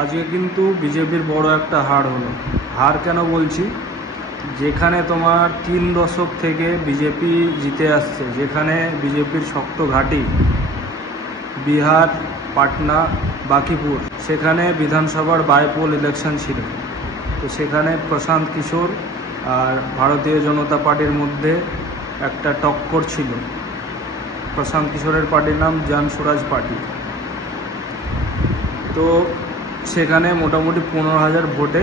আজকে কিন্তু বিজেপির বড় একটা হার হলো। হার কেন বলছি, যেখানে তোমার 3 দশক থেকে বিজেপি জিতে আসছে, যেখানে বিজেপির শক্ত ঘাঁটি বিহার, পাটনা, বাঁকিপুর, সেখানে বিধানসভার বাইপোল ইলেকশন ছিল। তো সেখানে প্রশান্ত কিশোর আর ভারতীয় জনতা পার্টির মধ্যে একটা টক্কর ছিল। প্রশান্ত কিশোরের পার্টির নাম জন স্বরাজ পার্টি। তো সেখানে মোটামুটি 15,000 ভোটে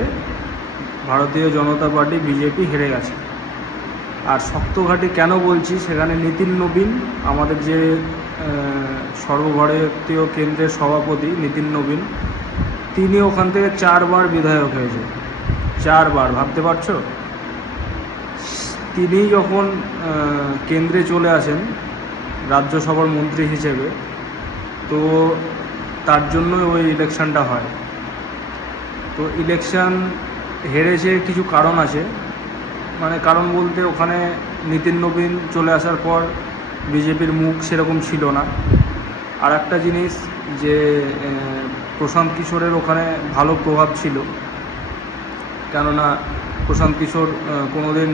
ভারতীয় জনতা পার্টি বিজেপি হেরে গেছে। আর শক্তঘাটি কেন বলছি, সেখানে নীতিন নবীন, আমাদের যে সর্বভারতীয় কেন্দ্রের সভাপতি নীতিন নবীন, তিনি ওখান থেকে 4বার বিধায়ক হয়েছে। 4বার, ভাবতে পারছো? তিনি যখন কেন্দ্রে চলে আসেন রাজ্যসভার মন্ত্রী হিসেবে, তো তার জন্য ওই ইলেকশনটা হয়। তো ইলেকশন হেরেছে, কিছু কারণ আছে, মানে কারণ বলতে ওখানে নীতিন নবীন চলে আসার পর বিজেপির মুখ সেরকম ছিল না। আর একটা জিনিস যে প্রশান্ত কিশোরের ওখানে ভালো প্রভাব ছিল, কেননা প্রশান্ত কিশোর কোনোদিন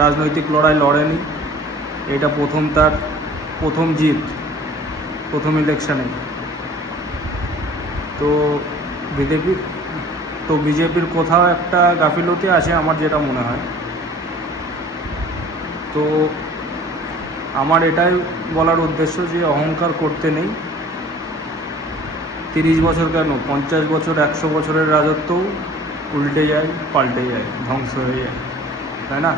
রাজনৈতিক লড়াই লড়েনি। এটা তার প্রথম জিত, প্রথম ইলেকশানে। তো বিজেপির কোথাও একটা গাফিলতি আছে আমার যেটা মনে হয়। তো আমার এটাই বলার উদ্দেশ্য যে অহংকার করতে নেই। 30 বছর কেন, 50 বছর, 100 বছরের রাজত্বও উল্টে যায়, পাল্টে যায়, ধ্বংস হয়ে যায়, তাই না?